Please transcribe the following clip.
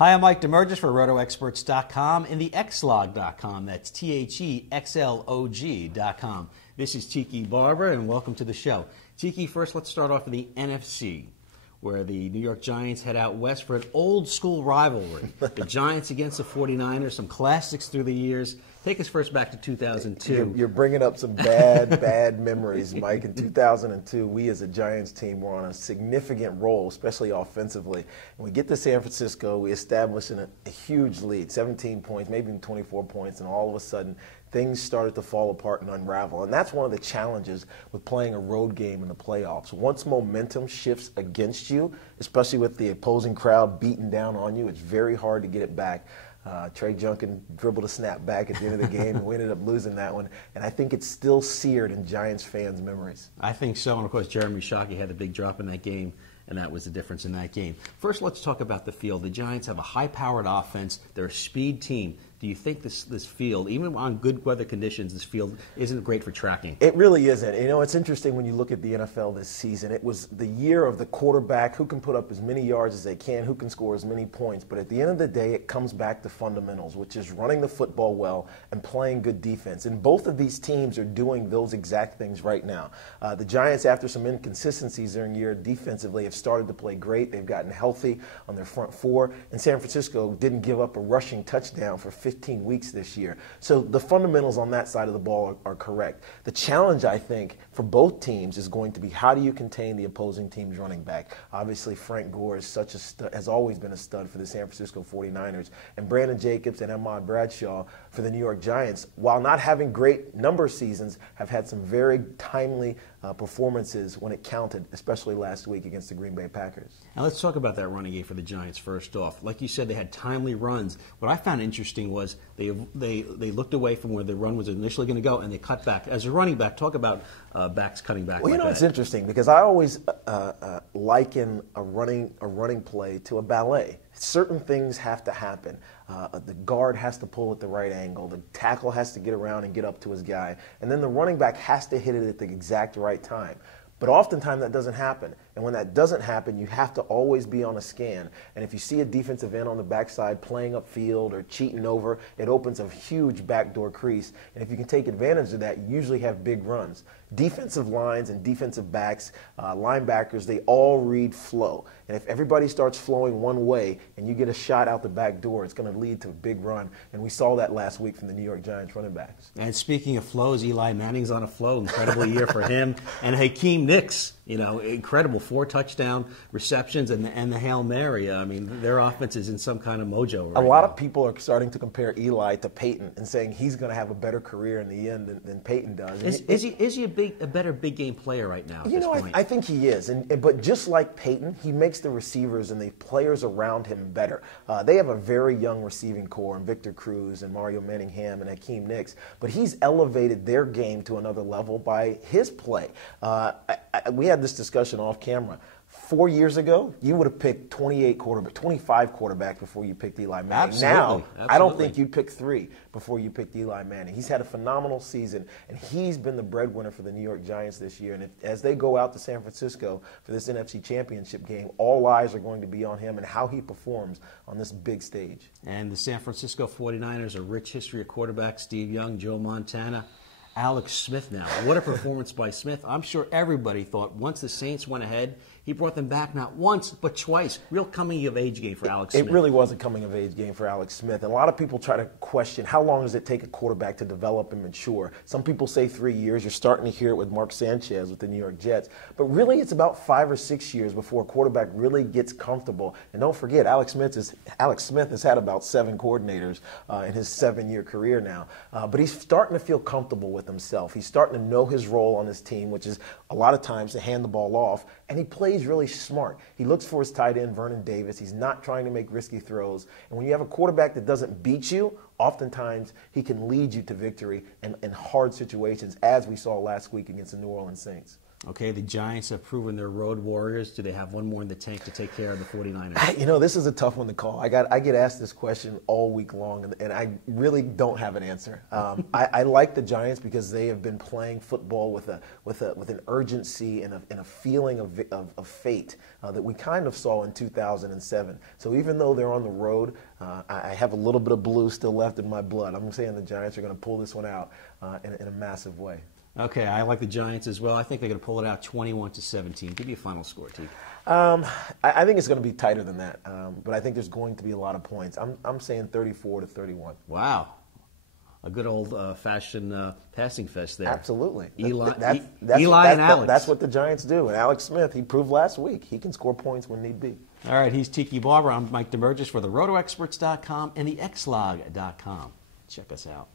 Hi, I'm Mike Demergis for RotoExperts.com and the Xlog.com. That's THEXLOG.com. This is Tiki Barber, and welcome to the show. Tiki, first let's start off with the NFC, where the New York Giants head out west for an old-school rivalry. The Giants against the 49ers, some classics through the years. Take us first back to 2002. You're bringing up some bad memories, Mike. In 2002, we as a Giants team were on a significant roll, especially offensively. And we get to San Francisco, we establish a huge lead, 17 points, maybe even 24 points, and all of a sudden, things started to fall apart and unravel. And that's one of the challenges with playing a road game in the playoffs. Once momentum shifts against you, especially with the opposing crowd beating down on you, it's very hard to get it back. Trey Junkin dribbled a snap back at the end of the game, and we ended up losing that one. And I think it's still seared in Giants fans' memories. I think so. And, of course, Jeremy Shockey had the big drop in that game, and that was the difference in that game. First, let's talk about the field. The Giants have a high-powered offense. They're a speed team. Do you think this field, even on good weather conditions, this field isn't great for tracking? It really isn't. You know, it's interesting when you look at the NFL this season. It was the year of the quarterback who can put up as many yards as they can, who can score as many points. But at the end of the day, it comes back to fundamentals, which is running the football well and playing good defense. And both of these teams are doing those exact things right now. The Giants, after some inconsistencies during the year defensively, have started to play great. They've gotten healthy on their front four. And San Francisco didn't give up a rushing touchdown for 15 weeks this year. So the fundamentals on that side of the ball are correct. The challenge, I think, for both teams is going to be how do you contain the opposing team's running back. Obviously, Frank Gore is such a stud, has always been a stud for the San Francisco 49ers. And Brandon Jacobs and Ahmad Bradshaw for the New York Giants, while not having great number seasons, have had some very timely performances when it counted, especially last week against the Green Bay Packers. Now let's talk about that running game for the Giants first off. Like you said, they had timely runs. What I found interesting was they looked away from where the run was initially going to go, and they cut back. As a running back, talk about backs cutting back. Well, like you know, that. It's interesting because I always liken a running play to a ballet. Certain things have to happen. The guard has to pull at the right angle. The tackle has to get around and get up to his guy. And then the running back has to hit it at the exact right time. But oftentimes that doesn't happen. And when that doesn't happen, you have to always be on a scan. And if you see a defensive end on the backside playing upfield or cheating over, it opens a huge backdoor crease. And if you can take advantage of that, you usually have big runs. Defensive lines and defensive backs, linebackers, they all read flow. And if everybody starts flowing one way and you get a shot out the back door, it's going to lead to a big run. And we saw that last week from the New York Giants running backs. And speaking of flows, Eli Manning's on a flow. Incredible year for him. And Hakeem Nicks, you know, incredible 4 touchdown receptions and the Hail Mary. I mean, their offense is in some kind of mojo right A lot now. of people are starting to compare Eli to Peyton and saying he's going to have a better career in the end than Peyton does. Is he a better big game player right now at You this know, point? I think he is. But just like Peyton, he makes the receivers and the players around him better. They have a very young receiving core in Victor Cruz and Mario Manningham and Hakeem Nicks. But he's elevated their game to another level by his play. We had this discussion off camera. 4 years ago, you would have picked 25 quarterbacks before you picked Eli Manning. Absolutely. Now, I don't think you'd pick 3 before you picked Eli Manning. He's had a phenomenal season, and he's been the breadwinner for the New York Giants this year. And as they go out to San Francisco for this NFC Championship game, all eyes are going to be on him and how he performs on this big stage. And the San Francisco 49ers, a rich history of quarterbacks, Steve Young, Joe Montana, Alex Smith now. What a performance by Smith. I'm sure everybody thought once the Saints went ahead, he brought them back not once, but twice. Real coming-of-age game for Alex Smith. It really was a coming-of-age game for Alex Smith. And a lot of people try to question how long does it take a quarterback to develop and mature. Some people say 3 years. You're starting to hear it with Mark Sanchez with the New York Jets. But really, it's about 5 or 6 years before a quarterback really gets comfortable. And don't forget, Alex Smith has had about 7 coordinators in his 7-year career now. But he's starting to feel comfortable with himself. He's starting to know his role on his team, which is a lot of times to hand the ball off. And he plays really smart. He looks for his tight end, Vernon Davis. He's not trying to make risky throws. And when you have a quarterback that doesn't beat you, oftentimes he can lead you to victory in hard situations, as we saw last week against the New Orleans Saints. Okay, the Giants have proven their road warriors. Do they have one more in the tank to take care of the 49ers? You know, this is a tough one to call. I get asked this question all week long, and I really don't have an answer. I like the Giants because they have been playing football with an urgency and a feeling of fate that we kind of saw in 2007. So even though they're on the road, I have a little bit of blue still left in my blood. I'm saying the Giants are going to pull this one out in a massive way. Okay, I like the Giants as well. I think they're going to pull it out 21-17. Give me a final score, T. I think it's going to be tighter than that, but I think there's going to be a lot of points. I'm saying 34-31. Wow. A good old-fashioned passing fest there. Absolutely. Eli and Alex. That's what the Giants do. And Alex Smith, he proved last week, he can score points when need be. All right, he's Tiki Barber. I'm Mike DeMurgis for the RotoExperts.com and the XLog.com. Check us out.